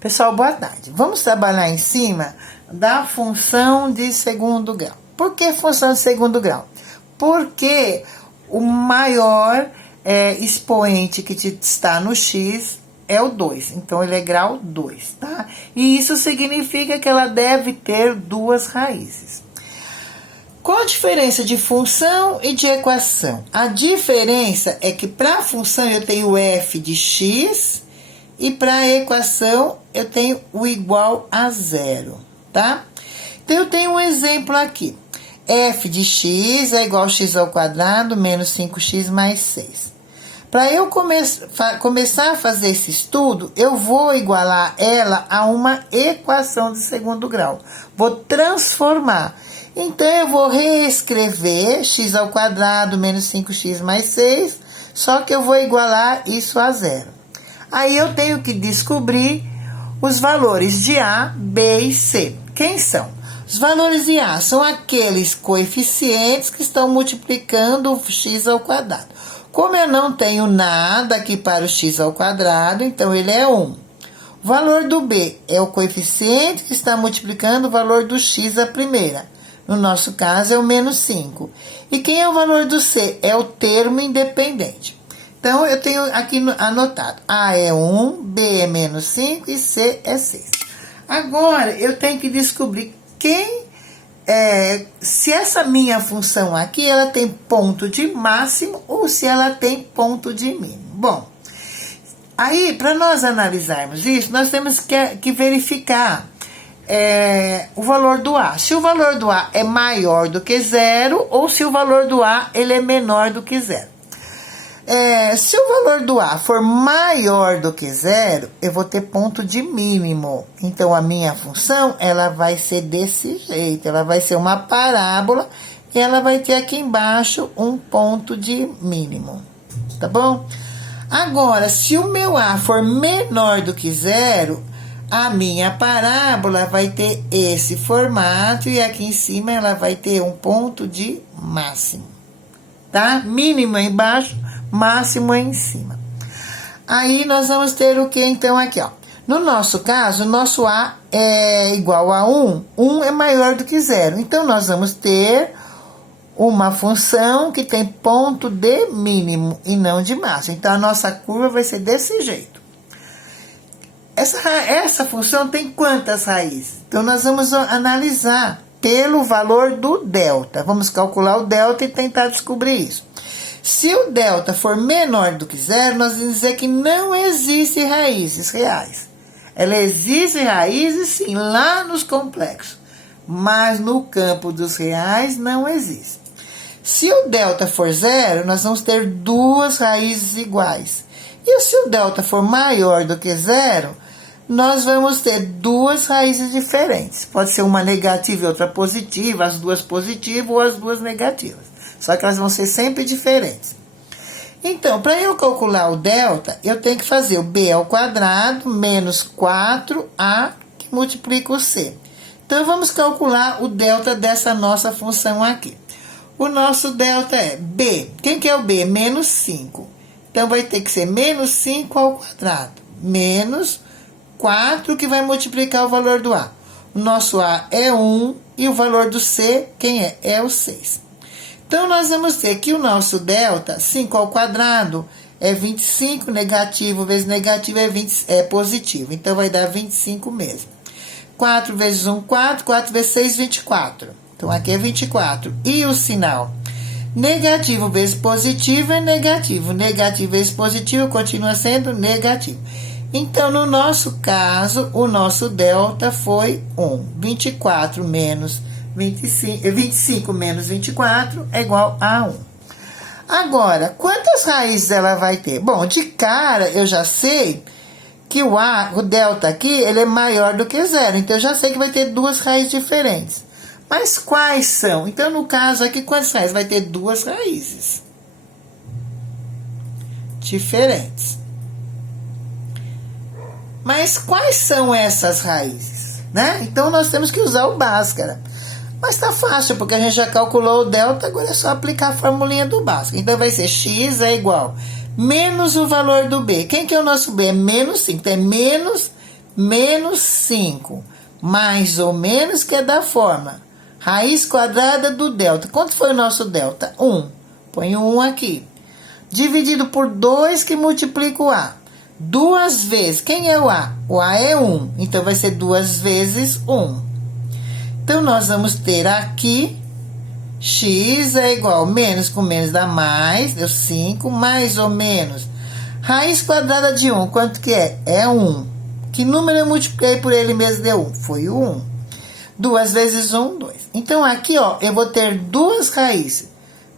Pessoal, boa tarde. Vamos trabalhar em cima da função de segundo grau. Por que função de segundo grau? Porque o maior expoente que está no x é o 2. Então, ele é grau 2, tá? E isso significa que ela deve ter duas raízes. Qual a diferença de função e de equação? A diferença é que para a função eu tenho f de x e para a equação eu tenho o igual a zero, tá? Então eu tenho um exemplo aqui. F de x é igual a x ao quadrado menos 5x mais 6. Para eu começar a fazer esse estudo, eu vou igualar ela a uma equação de segundo grau. Vou transformar. Então, eu vou reescrever x ao quadrado menos 5x mais 6, só que eu vou igualar isso a zero. Aí, eu tenho que descobrir os valores de A, B e C. Quem são? Os valores de A são aqueles coeficientes que estão multiplicando o x ao quadrado. Como eu não tenho nada aqui para o x ao quadrado, então ele é 1. O valor do B é o coeficiente que está multiplicando o valor do x à primeira. No nosso caso, é o menos 5. E quem é o valor do C? É o termo independente. Então, eu tenho aqui anotado. A é 1, B é menos 5 e C é 6. Agora, eu tenho que descobrir se essa minha função aqui, ela tem ponto de máximo ou se ela tem ponto de mínimo. Bom, aí, para nós analisarmos isso, nós temos que verificar o valor do A. Se o valor do A é maior do que zero ou se o valor do A ele é menor do que zero. Se o valor do A for maior do que zero, eu vou ter ponto de mínimo. Então, a minha função, ela vai ser desse jeito. Ela vai ser uma parábola e ela vai ter aqui embaixo um ponto de mínimo. Tá bom? Agora, se o meu A for menor do que zero, a minha parábola vai ter esse formato e aqui em cima ela vai ter um ponto de máximo, tá? Mínimo é embaixo, máximo é em cima. Aí nós vamos ter o que então aqui, ó? No nosso caso, o nosso A é igual a 1. 1 é maior do que zero. Então, nós vamos ter uma função que tem ponto de mínimo e não de máximo. Então, a nossa curva vai ser desse jeito. Essa função tem quantas raízes? Então, nós vamos analisar pelo valor do delta. Vamos calcular o delta e tentar descobrir isso. Se o delta for menor do que zero, nós vamos dizer que não existe raízes reais. Ela existe raízes, sim, lá nos complexos. Mas no campo dos reais não existe. Se o delta for zero, nós vamos ter duas raízes iguais. E se o delta for maior do que zero, nós vamos ter duas raízes diferentes. Pode ser uma negativa e outra positiva, as duas positivas ou as duas negativas. Só que elas vão ser sempre diferentes. Então, para eu calcular o delta, eu tenho que fazer o b ao quadrado menos 4a que multiplica o c. Então, vamos calcular o delta dessa nossa função aqui. O nosso delta é b. Quem que é o b? Menos 5. Então, vai ter que ser menos 5 ao quadrado. Menos 4 que vai multiplicar o valor do a. O nosso a é 1 e o valor do c, quem é? É o 6. Então, nós vamos ter que o nosso delta, 5 ao quadrado, é 25, negativo vezes negativo é positivo. Então, vai dar 25 mesmo. 4 vezes 1, 4. 4 vezes 6, 24. Então, aqui é 24. E o sinal? Negativo vezes positivo é negativo. Negativo vezes positivo continua sendo negativo. Então, no nosso caso, o nosso delta foi 1. 24 menos 25 menos 24 é igual a 1. Agora, quantas raízes ela vai ter? Bom, de cara, eu já sei que o delta aqui, ele é maior do que zero. Então, eu já sei que vai ter duas raízes diferentes. Mas quais são? Então, no caso aqui, quantas raízes? Vai ter duas raízes diferentes. Mas quais são essas raízes? Né? Então, nós temos que usar o Bhaskara. Mas tá fácil, porque a gente já calculou o delta, agora é só aplicar a formulinha do Bhaskara. Então, vai ser x é igual menos o valor do b. Quem que é o nosso b? É menos 5. Então, é menos menos 5, mais ou menos, que é da forma raiz quadrada do delta. Quanto foi o nosso delta? 1. Põe o 1 aqui. Dividido por 2, que multiplica o A. 2 vezes. Quem é o A? O A é 1. Então, vai ser 2 vezes 1. Então, nós vamos ter aqui x é igual menos com menos dá mais, deu 5, mais ou menos. Raiz quadrada de 1, quanto que é? É 1. Que número eu multipliquei por ele mesmo deu 1? Foi o 1. 2 vezes 1, 2. Então, aqui, ó, eu vou ter duas raízes.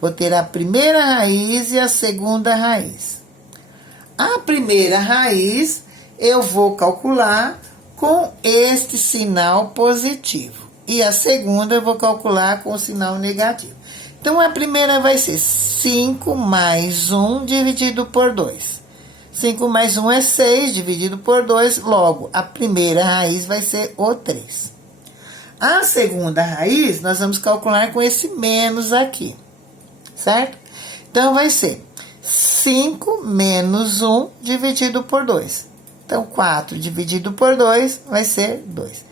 Vou ter a primeira raiz e a segunda raiz. A primeira raiz eu vou calcular com este sinal positivo. E a segunda eu vou calcular com o sinal negativo. Então, a primeira vai ser 5 mais 1 dividido por 2. 5 mais 1 é 6, dividido por 2. Logo, a primeira raiz vai ser o 3. A segunda raiz, nós vamos calcular com esse menos aqui. Certo? Então, vai ser 5 menos 1 dividido por 2. Então, 4 dividido por 2 vai ser 2.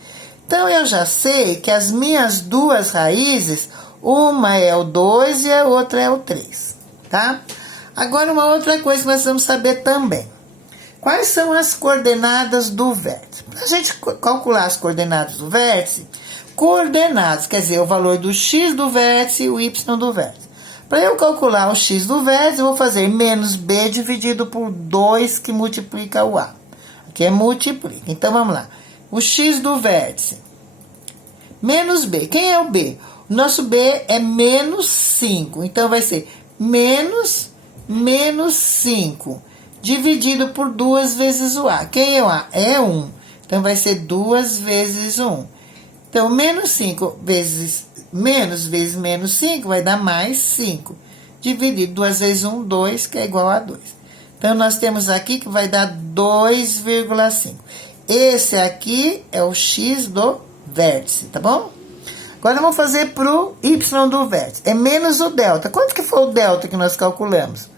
Então, eu já sei que as minhas duas raízes, uma é o 2 e a outra é o 3, tá? Agora, uma outra coisa que nós vamos saber também. Quais são as coordenadas do vértice? Para a gente calcular as coordenadas do vértice, coordenadas, quer dizer, o valor do x do vértice e o y do vértice. Para eu calcular o x do vértice, eu vou fazer menos b dividido por 2, que multiplica o a. Aqui é multiplica. Então, vamos lá. O x do vértice, menos b. Quem é o b? O nosso b é menos 5. Então, vai ser menos 5, dividido por 2 vezes o a. Quem é o a? É 1. Então, vai ser 2 vezes 1. Então, menos 5 vezes menos 5 vai dar mais 5. Dividido 2 vezes 1, 2, que é igual a 2. Então, nós temos aqui que vai dar 2,5. Esse aqui é o x do vértice, tá bom? Agora, vamos fazer para o y do vértice. É menos o delta. Quanto que foi o delta que nós calculamos?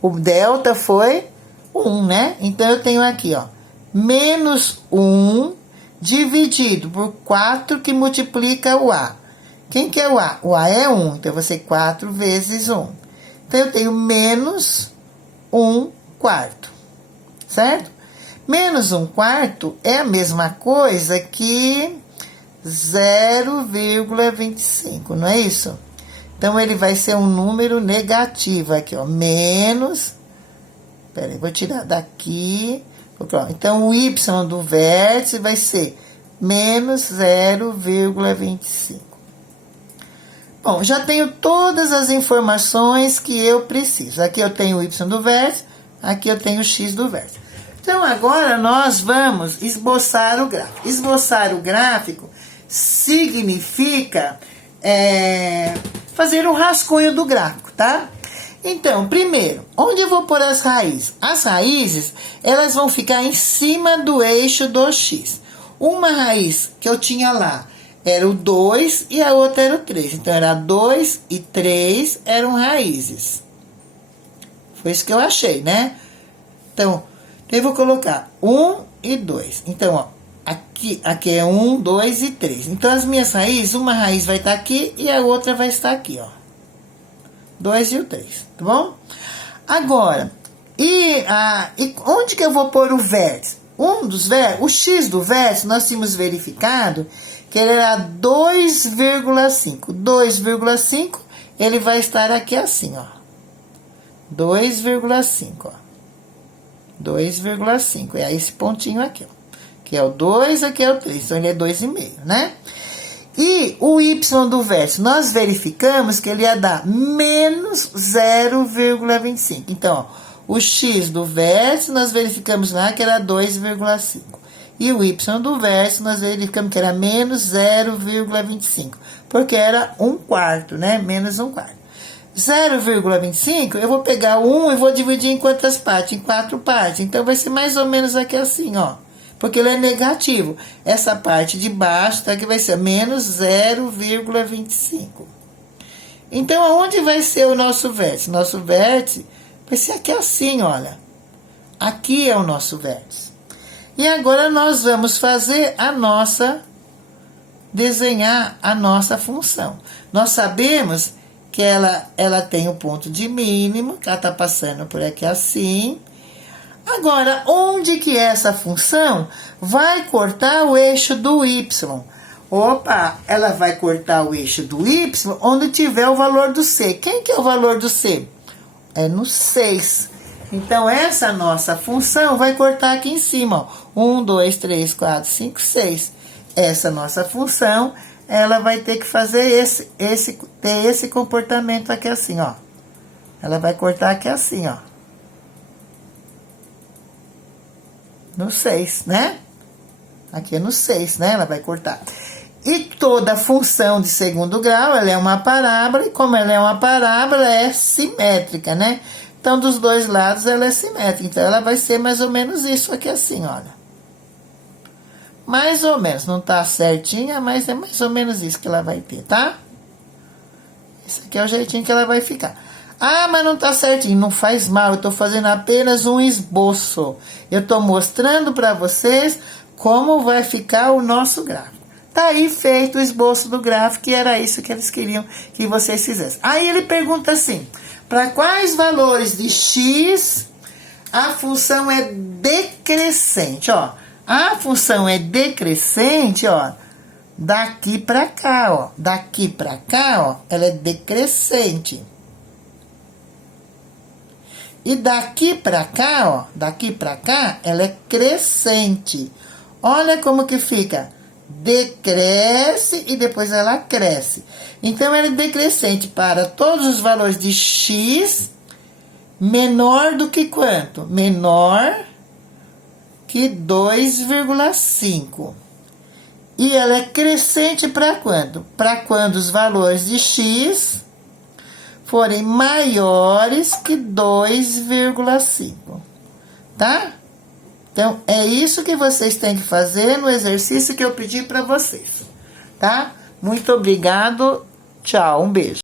O delta foi 1, né? Então, eu tenho aqui, ó, menos 1 dividido por 4, que multiplica o a. Quem que é o a? O a é 1, então vai ser 4 vezes 1. Então, eu tenho menos 1 quarto, certo? Menos 1 quarto é a mesma coisa que 0,25, não é isso? Então, ele vai ser um número negativo aqui, ó, menos... Peraí, vou tirar daqui. Então, o y do vértice vai ser menos 0,25. Bom, já tenho todas as informações que eu preciso. Aqui eu tenho o y do vértice, aqui eu tenho o x do vértice. Então, agora nós vamos esboçar o gráfico. Esboçar o gráfico significa fazer um rascunho do gráfico, tá? Então, primeiro, onde eu vou pôr as raízes? As raízes, elas vão ficar em cima do eixo do x. Uma raiz que eu tinha lá era o 2 e a outra era o 3. Então, era 2 e 3 eram raízes. Foi isso que eu achei, né? Então, eu vou colocar 1 e 2. Então, ó, aqui é 1, 2 e 3. Então, as minhas raízes, uma raiz vai estar aqui e a outra vai estar aqui, ó. 2 e o 3, tá bom? Agora, e onde que eu vou pôr o vértice? O x do vértice, nós tínhamos verificado que ele era 2,5. 2,5, ele vai estar aqui assim, ó. 2,5, ó. 2,5, é esse pontinho aqui, ó. Aqui é o 2, aqui é o 3, então ele é 2,5, né? E o y do vértice, nós verificamos que ele ia dar menos 0,25. Então, ó, o x do vértice, nós verificamos lá que era 2,5. E o y do vértice, nós verificamos que era menos 0,25. Porque era 1 quarto, né? Menos 1 quarto. 0,25, eu vou pegar o 1 e vou dividir em quantas partes? Em 4 partes. Então, vai ser mais ou menos aqui assim, ó. Porque ele é negativo. Essa parte de baixo, tá, que vai ser menos 0,25. Então, aonde vai ser o nosso vértice? Nosso vértice vai ser aqui assim, olha. Aqui é o nosso vértice. E agora nós vamos fazer desenhar a nossa função. Nós sabemos que ela tem o ponto de mínimo, que ela está passando por aqui assim. Agora, onde que essa função vai cortar o eixo do y? Opa, ela vai cortar o eixo do y onde tiver o valor do c. Quem que é o valor do c? É no 6. Então, essa nossa função vai cortar aqui em cima, ó. 1, 2, 3, 4, 5, 6. Essa nossa função, ela vai ter que fazer ter esse comportamento aqui assim, ó. Ela vai cortar aqui assim, ó. No 6, né? Aqui é no 6, né? Ela vai cortar. E toda função de segundo grau, ela é uma parábola, e como ela é uma parábola, é simétrica, né? Então, dos dois lados, ela é simétrica. Então, ela vai ser mais ou menos isso aqui assim, olha. Mais ou menos, não tá certinha, mas é mais ou menos isso que ela vai ter, tá? Esse aqui é o jeitinho que ela vai ficar. Ah, mas não tá certinho, não faz mal, eu tô fazendo apenas um esboço. Eu tô mostrando para vocês como vai ficar o nosso gráfico. Tá aí feito o esboço do gráfico, e era isso que eles queriam que vocês fizessem. Aí ele pergunta assim, para quais valores de x a função é decrescente, ó. A função é decrescente, ó, daqui para cá, ó. Daqui para cá, ó, ela é decrescente. E daqui para cá, ó, daqui para cá, ela é crescente. Olha como que fica. Decresce e depois ela cresce. Então, ela é decrescente para todos os valores de x menor do que quanto? Menor que 2,5. E ela é crescente para quando? Para quando os valores de x forem maiores que 2,5. Tá? Então, é isso que vocês têm que fazer no exercício que eu pedi para vocês. Tá? Muito obrigado. Tchau. Um beijo.